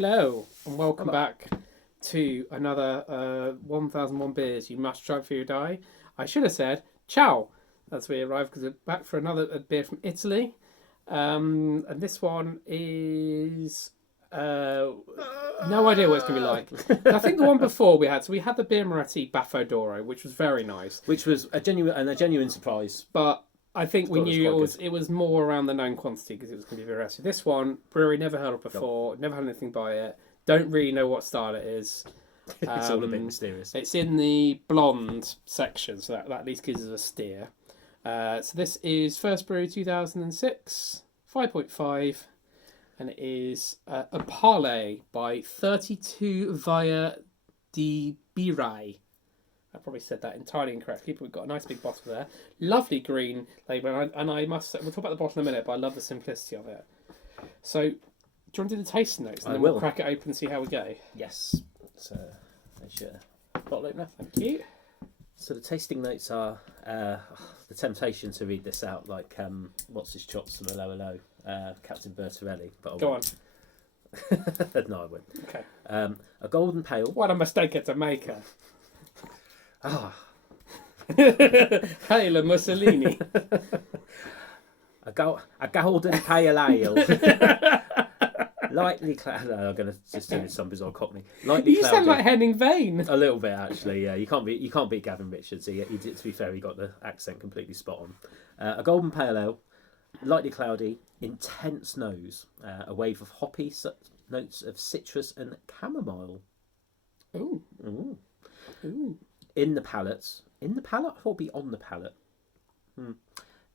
Hello, and welcome Hello. back to another 1001 Beers You Must Try Before You Die. I should have said ciao as we arrive because we're back for another beer from Italy. And this one is. No idea what it's going to be like. I think the one before we had the Beer Moretti Baffo d'Oro, which was very nice. Which was a genuine surprise. But I think we God, it was knew quite it was more around the known quantity because it was going to be very recipe. This one, brewery never heard of before, never had anything by it. Don't really know what style it is. It's all a bit mysterious. It's in the blonde section, so that at least gives us a steer. So this is first brew 2006, 5.5, and it is Oppale by 32 Via di Birai. I probably said that entirely incorrectly, but we've got a nice big bottle there. Lovely green label, and I must say, we'll talk about the bottle in a minute, but I love the simplicity of it. So, do you want to do the tasting notes? And then we'll crack it open and see how we go. Yes. So, there's your bottle opener. Thank you. So the tasting notes are the temptation to read this out like what's his chops from the low, Captain Bertorelli. But I Go on. No, I won't. Okay. A golden pale. What a mistake it's a maker. Ah. Hail Mussolini. A golden pale ale. Lightly clouded. No, I'm going to just do some bizarre cockney. Lightly You clouded. sound like Henning Vane. A little bit, actually. Yeah, you can't beat Gavin Richards. He did, to be fair, he got the accent completely spot on. A golden pale ale, lightly cloudy, intense nose, a wave of hoppy notes of citrus and chamomile. Ooh. Ooh. Ooh. In the palate, or be on the palate.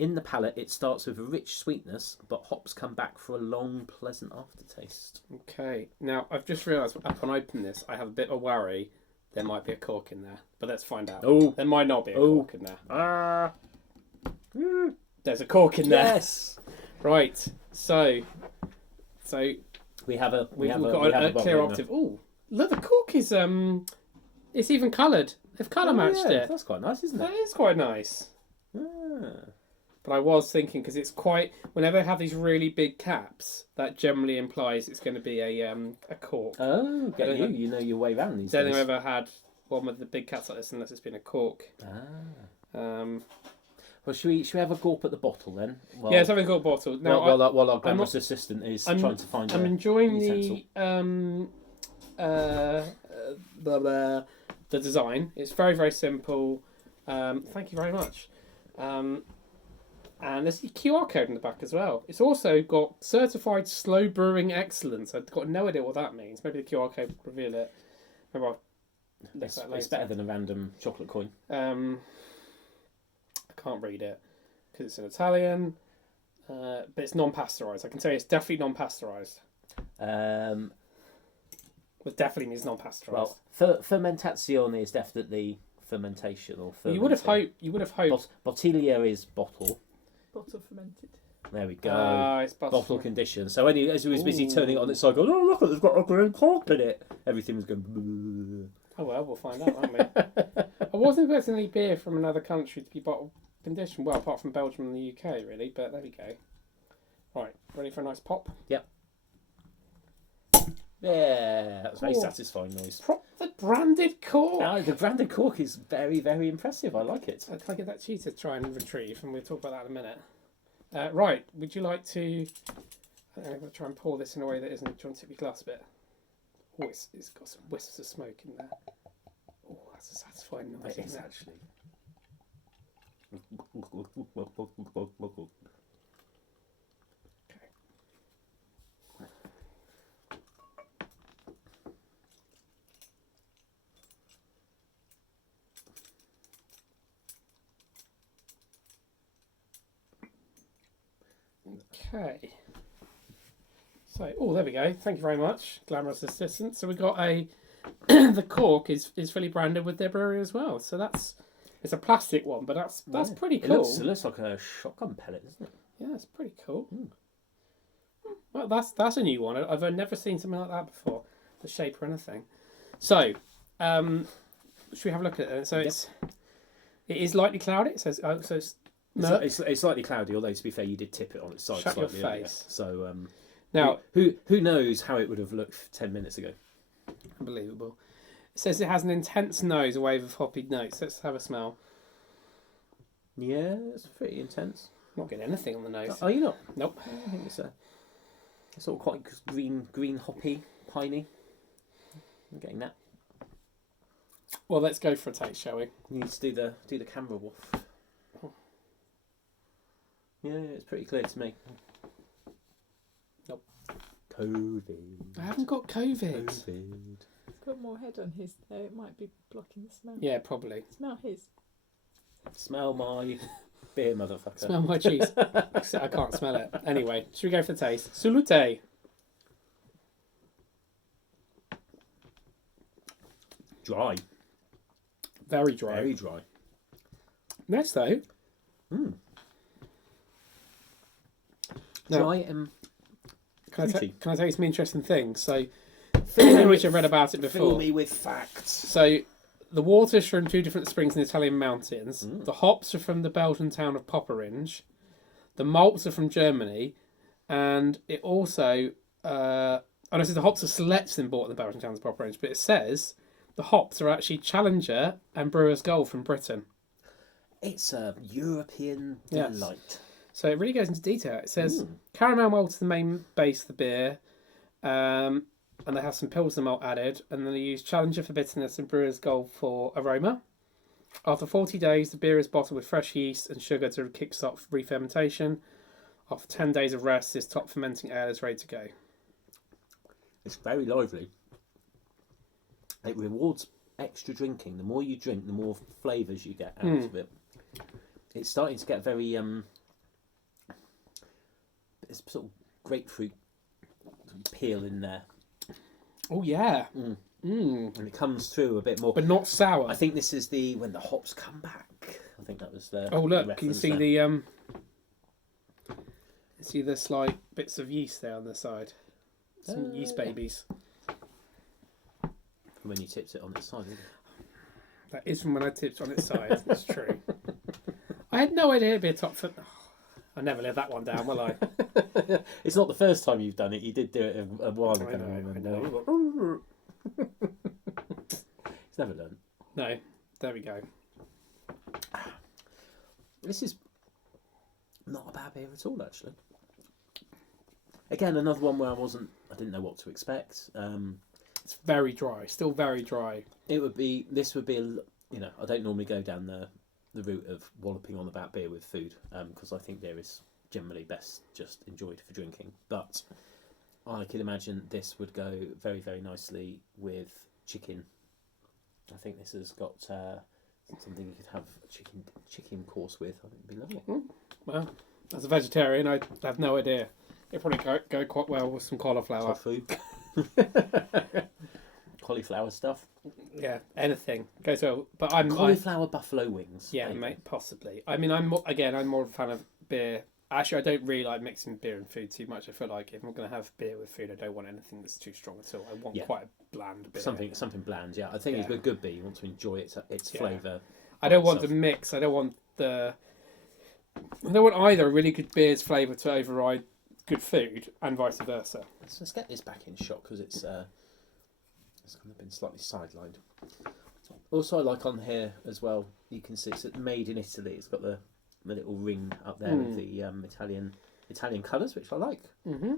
In the palate, it starts with a rich sweetness, but hops come back for a long, pleasant aftertaste. Okay. Now, I've just realised upon opening this, I have a bit of worry there might be a cork in there. But let's find out. Oh. There might not be a cork in there. Ah. There's a cork in there. Yes. Right. So We have a clear optive. Oh, look, the cork is it's even coloured. They've colour matched it. That's quite nice, isn't it? That is quite nice. Ah. But I was thinking because it's quite. Whenever they have these really big caps, that generally implies it's going to be a cork. Oh, get you! You know your way around these Don't days. think I've ever had one with the big caps like this unless it's been a cork. Well, should we have a gulp at the bottle then? Yeah, let's have a cork bottle. Now, While our glamorous assistant is trying to find. I'm enjoying utensil. the design. It's very, very simple. Thank you very much. And there's a QR code in the back as well. It's also got certified slow brewing excellence. I've got no idea what that means. Maybe the QR code will reveal it. Maybe I'll look that later. It's better than a random chocolate coin. I can't read it because it's in Italian. But it's non-pasteurised. I can tell you it's definitely non-pasteurised. It definitely means non-pasteurised. Well, fermentazione is definitely fermentation or fermenting. You would have hoped. Bottiglia is bottle. Bottle fermented. There we go. It's bottle condition. So as he was busy turning it on its side, going, oh look, there's got a green cork in it. Everything was going. Oh well, we'll find out, won't we? I wasn't expecting any beer from another country to be bottle condition. Well, apart from Belgium and the UK, really. But there we go. Right, ready for a nice pop? Yep. Yeah, that was a very satisfying noise. The branded cork. No, the branded cork is very, very impressive. I like it. Can I get that to you to try and retrieve? And we'll talk about that in a minute. Right, would you like to... I'm going to try and pour this in a way that isn't... Do you want to tip your glass a bit? Oh, it's got some wisps of smoke in there. Oh, that's a satisfying noise. It is actually. Okay. So, there we go. Thank you very much, glamorous assistant. So we got the cork is fully branded with their brewery as well. So it's a plastic one, but that's pretty cool. It looks like a shotgun pellet, doesn't it? Yeah, it's pretty cool. Well, that's a new one. I've never seen something like that before. The shape or anything. So, should we have a look at it? So it is lightly cloudy. It says it's slightly cloudy, although to be fair, you did tip it on its side Shut slightly. your face. So Now, who knows how it would have looked 10 minutes ago? unbelievable. It says it has an intense nose, a wave of hoppy notes. Let's have a smell. Yeah, it's pretty intense. Not getting anything on the nose. Are you not? Nope. I think it's all quite green hoppy, piney. I'm getting that. Well, let's go for a taste, shall we? You need to do the camera waft. Yeah, it's pretty clear to me. Nope. COVID. I haven't got COVID. COVID. He's got more head on his though. It might be blocking the smell. Yeah, probably. Smell his. Smell my beer, motherfucker. Smell my cheese. Except I can't smell it. Anyway, should we go for the taste? Salute. Dry. Very dry. Very dry. Nice though. Mm. Now, Dry and fruity. can I tell you some interesting things? So, which I've read about it before. Fill me with facts. So, the water's from 2 different springs in the Italian mountains. Mm. The hops are from the Belgian town of Popperinge. The malts are from Germany, and it also and it says the hops are selected and bought in the Belgian town of Popperinge, but it says the hops are actually Challenger and Brewer's Gold from Britain. It's a European Yes. delight. So it really goes into detail. It says caramel malt is the main base of the beer, and they have some Pilsner malt added, and then they use Challenger for bitterness and Brewer's Gold for aroma. After 40 days, the beer is bottled with fresh yeast and sugar to kickstart re-fermentation. After 10 days of rest, this top fermenting ale is ready to go. It's very lively. It rewards extra drinking. The more you drink, the more flavours you get out of it. It's starting to get very it's sort of grapefruit peel in there. Oh yeah, And it comes through a bit more. but not sour. I think this is when the hops come back. I think that was the. Oh look, the can you reference see there. see the slight bits of yeast there on the side? Some yeast yeah. babies. When you tipped it on its side. Isn't it? That is from when I tipped on its side. It's true. I had no idea it'd be a top foot. I never live that one down, will I? It's not the first time you've done it. You did do it a while ago. I know. It's never learned. No, there we go. This is not a bad beer at all, actually. Again, another one where I didn't know what to expect. It's very dry, still very dry. This would be I don't normally go down the route of walloping on about beer with food, because I think beer is generally best just enjoyed for drinking. But I can imagine this would go very, very nicely with chicken. I think this has got something you could have a chicken course with. I think it'd be lovely. Well, as a vegetarian, I have no idea. It'd probably go quite well with some cauliflower. Tofu. Cauliflower stuff. Yeah, anything goes well. But I'm Cauliflower buffalo wings. yeah, maybe. mate, possibly. I mean, I'm more of a fan of beer. Actually, I don't really like mixing beer and food too much. I feel like if I'm going to have beer with food, I don't want anything that's too strong at all. I want quite a bland beer. Something bland. Yeah, I think it's a good beer. You want to enjoy its flavour. I don't want to mix. I don't want either a really good beer's flavour to override good food and vice versa. Let's get this back in shot because it's kind of been slightly sidelined. Also, I like on here as well. You can see it's made in Italy. It's got the little ring up there with the Italian colours, which I like. Mm-hmm.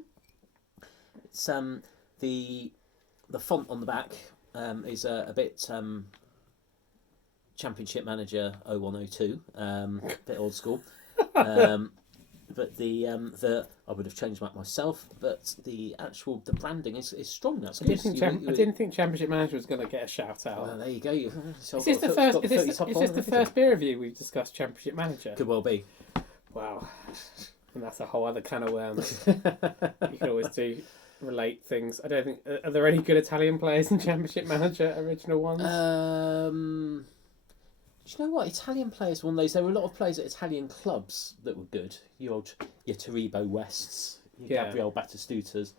It's the font on the back is a bit Championship Manager 0102, bit old school. But the I would have changed that myself. But the branding is strong. That's good. I didn't think Championship Manager was going to get a shout out. Well, there you go. Is this the first beer review we've discussed Championship Manager? Could well be. Wow, and that's a whole other can of worms. You can always relate things. I don't think. Are there any good Italian players in Championship Manager original ones? Do you know what? Italian players won those. There were a lot of players at Italian clubs that were good. Your Taribo Wests, your Gabriel Batistutas.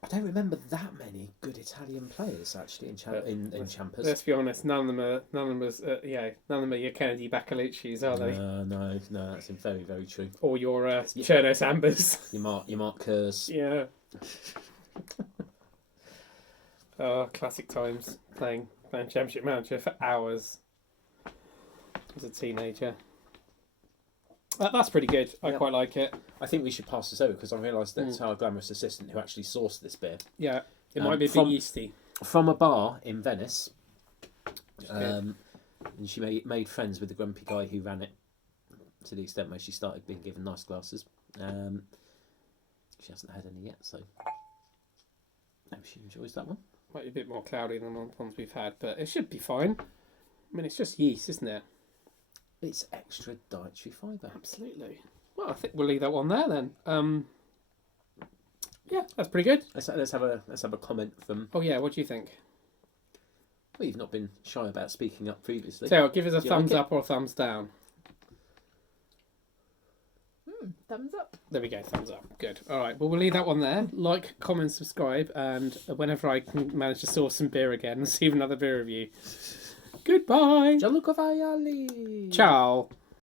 I don't remember that many good Italian players actually in Champers. Let's be honest, none of them are your Kennedy Baccalucci's, are they? No, that's very, very true. Or your Cherno Sambas. Your Mark Kerrs. Yeah. Oh, classic times playing Championship Manager for hours as a teenager. That's pretty good. I quite like it. I think we should pass this over because I realised that it's our glamorous assistant who actually sourced this beer. Yeah, it might be a bit yeasty. From a bar in Venice. And she made friends with the grumpy guy who ran it to the extent where she started being given nice glasses. She hasn't had any yet, so maybe she enjoys that one. Might be a bit more cloudy than the ones we've had, but it should be fine. I mean, it's just yeast, isn't it? It's extra dietary fibre. Absolutely. Well, I think we'll leave that one there then. Yeah, that's pretty good. Let's have a comment from. Oh yeah, what do you think? Well, you've not been shy about speaking up previously. So, give us a Do you thumbs like it? up or a thumbs down. Thumbs up. There we go, thumbs up. Good. All right, well, we'll leave that one there. Like, comment, subscribe, and whenever I can manage to source some beer again, receive another beer review. Goodbye. Gianluca Vialli. Ciao.